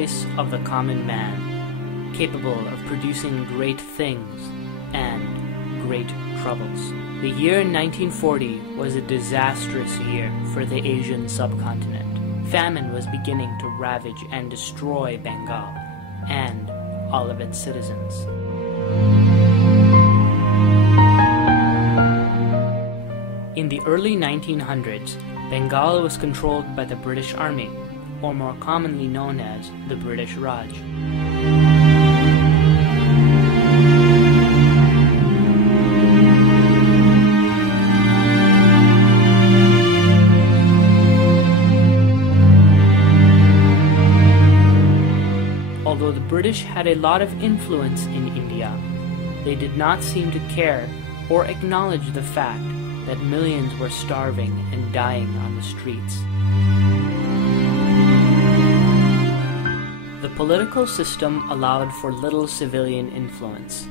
place of the common man, capable of producing great things and great troubles. The year 1940 was a disastrous year for the Asian subcontinent. Famine was beginning to ravage and destroy Bengal and all of its citizens. In the early 1900s, Bengal was controlled by the British Army, or more commonly known as the British Raj. Although the British had a lot of influence in India, they did not seem to care or acknowledge the fact that millions were starving and dying on the streets. The political system allowed for little civilian influence.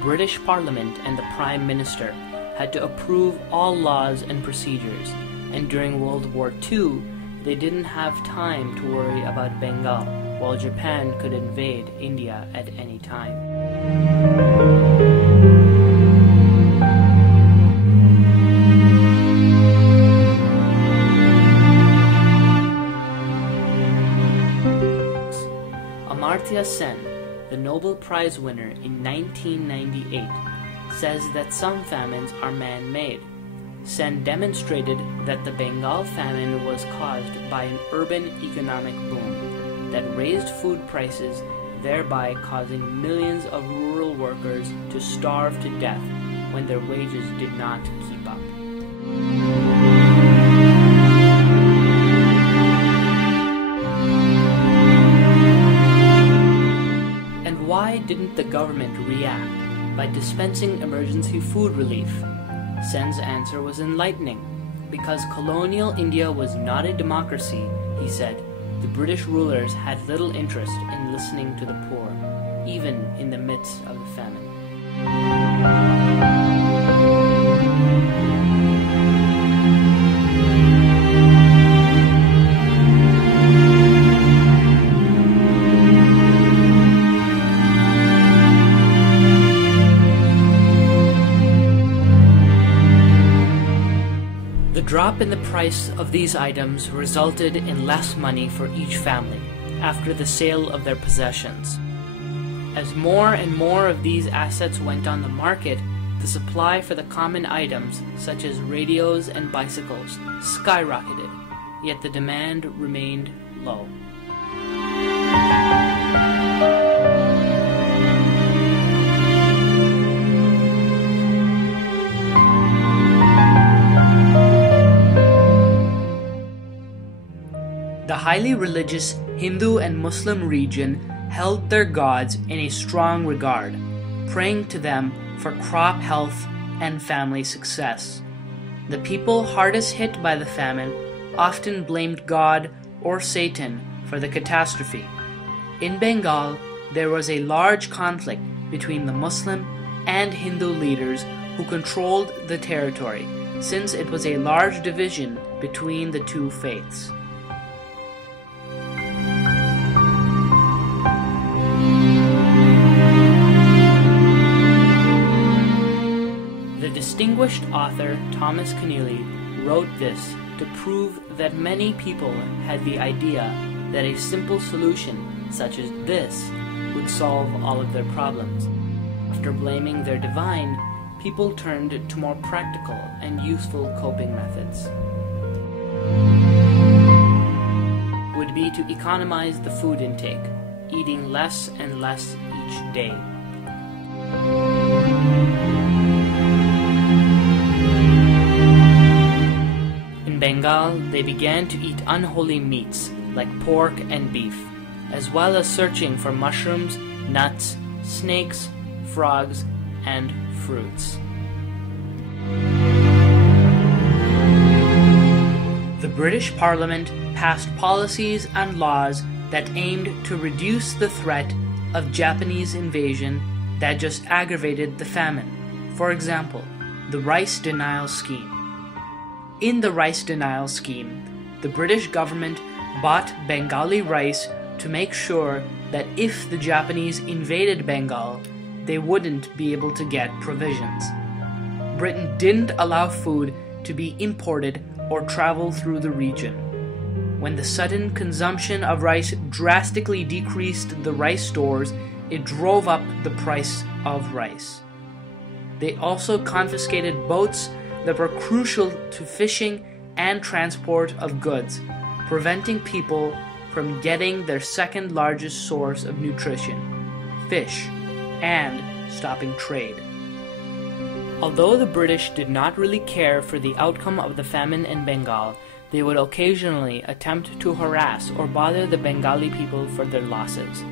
British Parliament and the Prime Minister had to approve all laws and procedures, and during World War II, they didn't have time to worry about Bengal, while Japan could invade India at any time. Amartya Sen, the Nobel Prize winner in 1998, says that some famines are man-made. Sen demonstrated that the Bengal famine was caused by an urban economic boom that raised food prices, thereby causing millions of rural workers to starve to death when their wages did not keep up. And why didn't the government react by dispensing emergency food relief? Sen's answer was enlightening. Because colonial India was not a democracy, he said, the British rulers had little interest in listening to the poor, even in the midst of the famine. The drop in the price of these items resulted in less money for each family after the sale of their possessions. As more and more of these assets went on the market, the supply for the common items, such as radios and bicycles, skyrocketed, yet the demand remained low. The highly religious Hindu and Muslim region held their gods in a strong regard, praying to them for crop health and family success. The people hardest hit by the famine often blamed God or Satan for the catastrophe. In Bengal, there was a large conflict between the Muslim and Hindu leaders who controlled the territory, since it was a large division between the two faiths. Distinguished author Thomas Keneally wrote this to prove that many people had the idea that a simple solution such as this would solve all of their problems. After blaming their divine, people turned to more practical and useful coping methods. Would be to economize the food intake, eating less and less each day. In Bengal, they began to eat unholy meats like pork and beef, as well as searching for mushrooms, nuts, snakes, frogs, and fruits. The British Parliament passed policies and laws that aimed to reduce the threat of Japanese invasion that just aggravated the famine. For example, the Rice Denial Scheme. In the Rice Denial Scheme, the British government bought Bengali rice to make sure that if the Japanese invaded Bengal, they wouldn't be able to get provisions. Britain didn't allow food to be imported or travel through the region. When the sudden consumption of rice drastically decreased the rice stores, it drove up the price of rice. They also confiscated boats that were crucial to fishing and transport of goods, preventing people from getting their second largest source of nutrition, fish, and stopping trade. Although the British did not really care for the outcome of the famine in Bengal, they would occasionally attempt to harass or bother the Bengali people for their losses.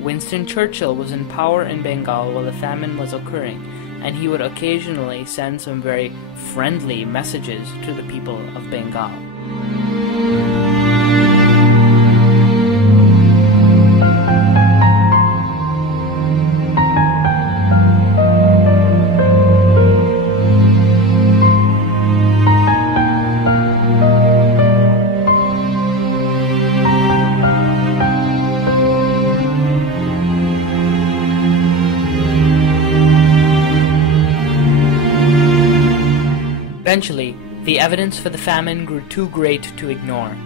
Winston Churchill was in power in Bengal while the famine was occurring, and he would occasionally send some very friendly messages to the people of Bengal. Eventually, the evidence for the famine grew too great to ignore.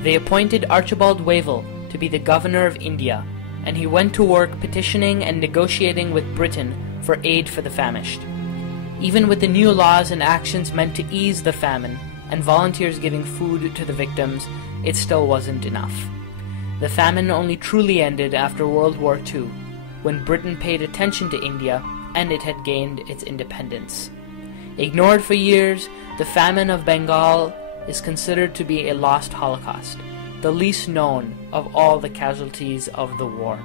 They appointed Archibald Wavell to be the governor of India, and he went to work petitioning and negotiating with Britain for aid for the famished. Even with the new laws and actions meant to ease the famine, and volunteers giving food to the victims, it still wasn't enough. The famine only truly ended after World War II, when Britain paid attention to India and it had gained its independence. Ignored for years, the famine of Bengal is considered to be a lost Holocaust, the least known of all the casualties of the war.